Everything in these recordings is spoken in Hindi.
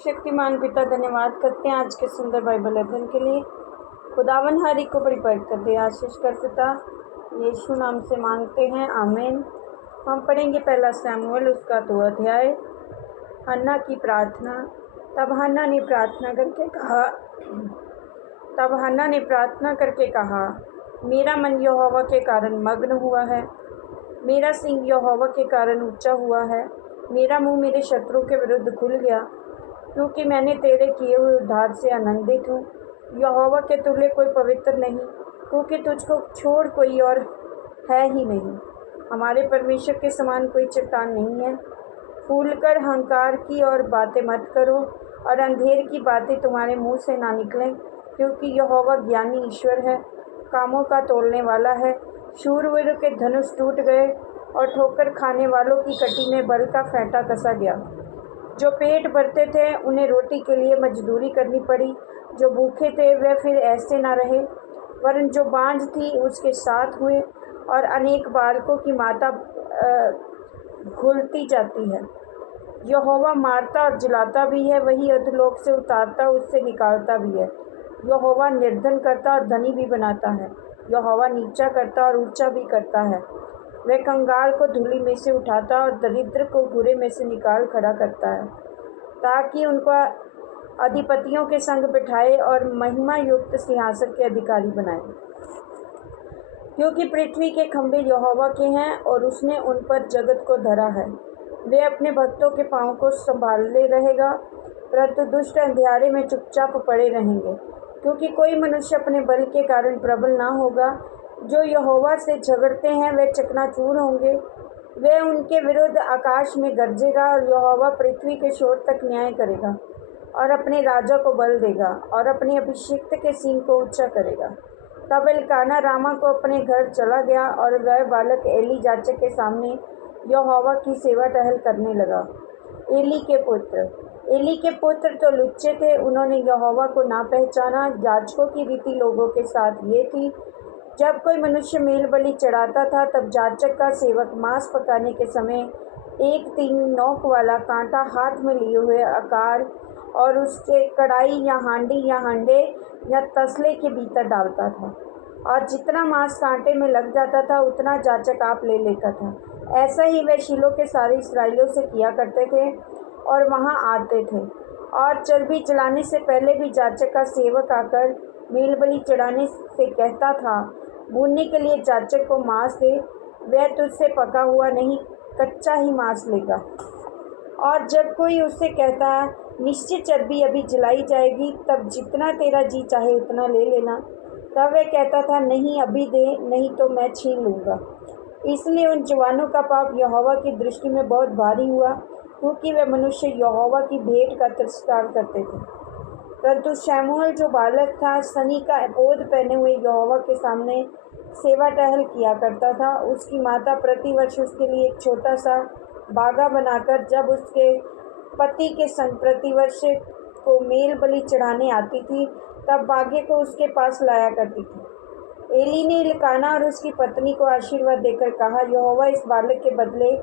शक्तिमान पिता धन्यवाद करते हैं आज के सुंदर बाइबल अध्ययन के लिए। खुदावन हर एक को परिपक्व कर दे, आशीष कर पिता यीशु नाम से मांगते हैं, आमीन। हम पढ़ेंगे पहला शमूएल उसका 2 अध्याय। हन्ना की प्रार्थना। तब हन्ना ने प्रार्थना करके कहा, मेरा मन यहोवा के कारण मग्न हुआ है, मेरा सिंह यहोवा के कारण ऊंचा हुआ है। मेरा मुंह मेरे शत्रुओं के विरुद्ध खुल गया, क्योंकि मैंने तेरे किए हुए उद्धार से आनंदित हूँ। यहोवा के तुल्य कोई पवित्र नहीं, क्योंकि तुझको छोड़ कोई और है ही नहीं। हमारे परमेश्वर के समान कोई चट्टान नहीं है। फूलकर अहंकार की और बातें मत करो, और अंधेर की बातें तुम्हारे मुंह से ना निकलें, क्योंकि यहोवा ज्ञानी ईश्वर है, कामों का तोलने वाला है। शूरवीरों के धनुष टूट गए, और ठोकर खाने वालों की कटी में बल का फेंटा कसा गया। जो पेट भरते थे उन्हें रोटी के लिए मजदूरी करनी पड़ी, जो भूखे थे वे फिर ऐसे ना रहे, वरन जो बांझ थी उसके साथ हुए, और अनेक बालकों की माता घुलती जाती है। यहोवा मारता और जिलाता भी है, वही अधोलोक से उतारता उससे निकालता भी है। यहोवा निर्धन करता और धनी भी बनाता है, यहोवा नीचा करता और ऊंचा भी करता है। वह कंगाल को धूलि में से उठाता और दरिद्र को घुरे में से निकाल खड़ा करता है, ताकि उनको अधिपतियों के संग बिठाए और महिमा युक्त सिंहासन के अधिकारी बनाए। क्योंकि पृथ्वी के खंभे यहोवा के हैं, और उसने उन पर जगत को धरा है। वे अपने भक्तों के पाँव को संभाले रहेगा, परंतु दुष्ट अंधियारे में चुपचाप पड़े रहेंगे। क्योंकि कोई मनुष्य अपने बल के कारण प्रबल ना होगा। जो यहोवा से झगड़ते हैं वे चकनाचूर होंगे। वे उनके विरुद्ध आकाश में गरजेगा, और यहोवा पृथ्वी के छोर तक न्याय करेगा, और अपने राजा को बल देगा, और अपने अभिषिक्त के सींग को ऊंचा करेगा। तब एल्काना रामा को अपने घर चला गया, और वह बालक एली याजक के सामने यहोवा की सेवा टहल करने लगा। एली के पुत्र तो लुच्चे थे, उन्होंने यहोवा को ना पहचाना। याजकों की रीति लोगों के साथ ये थी, जब कोई मनुष्य मेल बलि चढ़ाता था, तब याजक का सेवक मांस पकाने के समय एक 3 नोक वाला कांटा हाथ में लिए हुए आकार और उसके कढ़ाई या हांडी या हांडे या तसले के भीतर डालता था, और जितना मांस कांटे में लग जाता था उतना याजक आप ले लेता था। ऐसा ही वे शीलो के सारे इस्राएलियों से किया करते थे, और वहां आते थे। और चर्बी जलाने से पहले भी याजक का सेवक आकर मेल बलि चढ़ाने से कहता था, भूनने के लिए याजक को मांस दे, वह तुझसे पका हुआ नहीं, कच्चा ही मांस लेगा। और जब कोई उससे कहता, निश्चित चर्बी अभी जलाई जाएगी, तब जितना तेरा जी चाहे उतना ले लेना, तब वह कहता था, नहीं अभी दे, नहीं तो मैं छीन लूँगा। इसलिए उन जवानों का पाप यहोवा की दृष्टि में बहुत भारी हुआ, क्योंकि वे मनुष्य यहोवा की भेंट का तिरस्कार करते थे। परंतु शमूएल जो बालक था, सनी का एपोद पहने हुए यहोवा के सामने सेवा टहल किया करता था। उसकी माता प्रतिवर्ष उसके लिए एक छोटा सा बागा बनाकर, जब उसके पति के संग प्रतिवर्ष को मेल बलि चढ़ाने आती थी, तब बागे को उसके पास लाया करती थी। एली ने एल्काना और उसकी पत्नी को आशीर्वाद देकर कहा, यहोवा इस बालक के बदले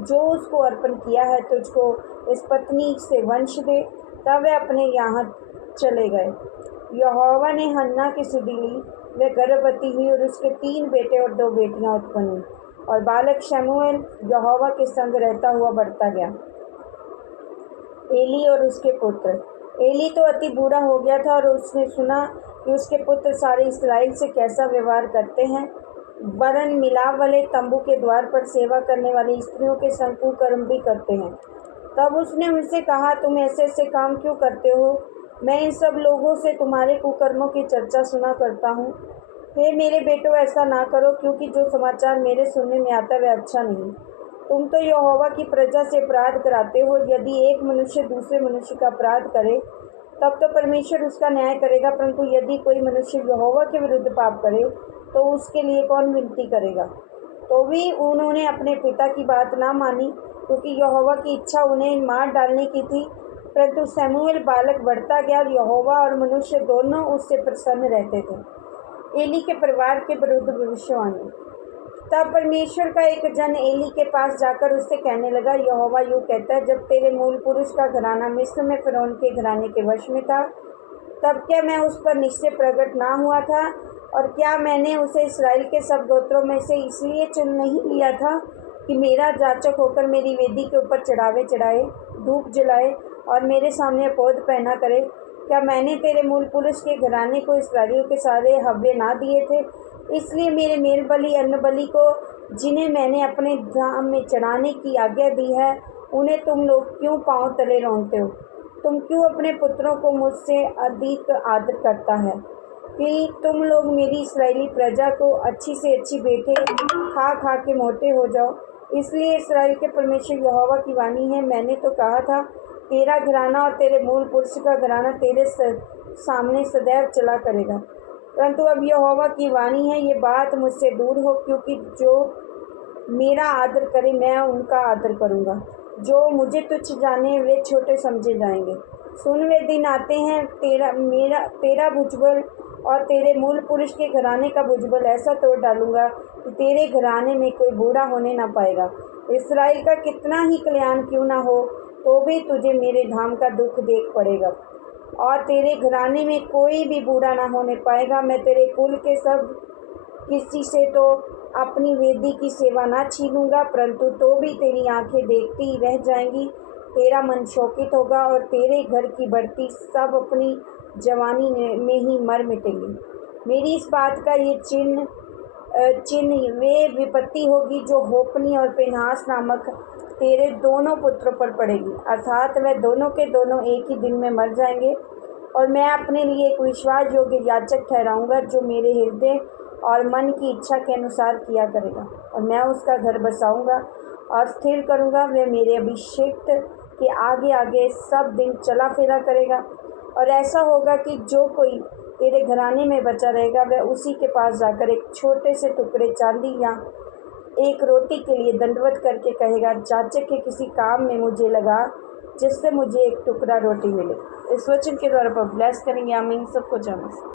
जो उसको अर्पण किया है तुझको इस पत्नी से वंश दे। तब वे अपने यहाँ चले गए। यहोवा ने हन्ना की सुधि ली, वह गर्भवती हुई, और उसके 3 बेटे और 2 बेटियां उत्पन्न हुई, और बालक शमूएल यहोवा के संग रहता हुआ बढ़ता गया। एली और उसके पुत्र। एली तो अति बूढ़ा हो गया था, और उसने सुना कि उसके पुत्र सारे इस्राएल से कैसा व्यवहार करते हैं, वरन मिलाप वाले तंबू के द्वार पर सेवा करने वाली स्त्रियों के संग कुकर्म भी करते हैं। तब उसने उनसे कहा, तुम ऐसे ऐसे काम क्यों करते हो? मैं इन सब लोगों से तुम्हारे कुकर्मों की चर्चा सुना करता हूँ। हे मेरे बेटों, ऐसा ना करो, क्योंकि जो समाचार मेरे सुनने में आता वह अच्छा नहीं। तुम तो यहोवा की प्रजा से अपराध कराते हो। यदि एक मनुष्य दूसरे मनुष्य का अपराध करे, तब तो परमेश्वर उसका न्याय करेगा, परंतु यदि कोई मनुष्य यहोवा के विरुद्ध पाप करे, तो उसके लिए कौन विनती करेगा? तो भी उन्होंने अपने पिता की बात ना मानी, क्योंकि यहोवा की इच्छा उन्हें मार डालने की थी। परंतु शमूएल बालक बढ़ता गया, और यहोवा और मनुष्य दोनों उससे प्रसन्न रहते थे। एली के परिवार के विरुद्ध भविष्यवाणी। तब परमेश्वर का एक जन एली के पास जाकर उससे कहने लगा, यहोवा यूँ कहता है, जब तेरे मूल पुरुष का घराना मिस्र में फ़िरौन के घराने के वश में था, तब क्या मैं उस पर निश्चय प्रकट ना हुआ था? और क्या मैंने उसे इसराइल के सब गोत्रों में से इसलिए चुन नहीं लिया था कि मेरा जाचक होकर मेरी वेदी के ऊपर चढ़ावे चढ़ाए, धूप जलाए और मेरे सामने अपोध पहना करे? क्या मैंने तेरे मूल पुरुष के घराने को इसराइलियों के सारे हव्य ना दिए थे? इसलिए मेरे मेल बलि अन्न बलि को, जिन्हें मैंने अपने धाम में चढ़ाने की आज्ञा दी है, उन्हें तुम लोग क्यों पाँव तले रौंदते हो? तुम क्यों अपने पुत्रों को मुझसे अधिक आदर करता है कि तुम लोग मेरी इस्राएली प्रजा को अच्छी से अच्छी बेटे खा खा के मोटे हो जाओ? इसलिए इस्राएल के परमेश्वर यहोवा की वाणी है, मैंने तो कहा था, तेरा घराना और तेरे मूल पुरुष का घराना तेरे सामने सदैव चला करेगा। परंतु अब यहोवा की वाणी है, ये बात मुझसे दूर हो, क्योंकि जो मेरा आदर करे मैं उनका आदर करूँगा, जो मुझे तुच्छ जाने वे छोटे समझे जाएंगे। सुन, वे दिन आते हैं, तेरा भुजबल और तेरे मूल पुरुष के घराने का भुजबल ऐसा तोड़ डालूंगा कि तेरे घराने में कोई बूढ़ा होने ना पाएगा। इस्राएल का कितना ही कल्याण क्यों ना हो, तो भी तुझे मेरे धाम का दुख देख पड़ेगा, और तेरे घराने में कोई भी बूढ़ा ना होने पाएगा। मैं तेरे कुल के सब किसी से तो अपनी वेदी की सेवा ना छीनूंगा, परंतु तो भी तेरी आंखें देखती ही रह जाएंगी, तेरा मन शोकित होगा और तेरे घर की बढ़ती सब अपनी जवानी में ही मर मिटेंगी। मेरी इस बात का ये चिन्ह वे विपत्ति होगी जो होपनी और फिनहास नामक तेरे दोनों पुत्रों पर पड़ेगी, अर्थात वे दोनों के दोनों एक ही दिन में मर जाएंगे। और मैं अपने लिए एक विश्वास योग्य याजक ठहराऊंगा, जो मेरे हृदय और मन की इच्छा के अनुसार किया करेगा, और मैं उसका घर बसाऊंगा और स्थिर करूंगा। वह मेरे अभिषिक्त के आगे आगे सब दिन चला फिरा करेगा। और ऐसा होगा कि जो कोई तेरे घराने में बचा रहेगा, वह उसी के पास जाकर एक छोटे से टुकड़े चांदी या एक रोटी के लिए दंडवत करके कहेगा, जाचक के किसी काम में मुझे लगा, जिससे मुझे एक टुकड़ा रोटी मिले। इस वचन के द्वारा पर ब्लेस करेंगे। आमीन। सबको जय मसीह।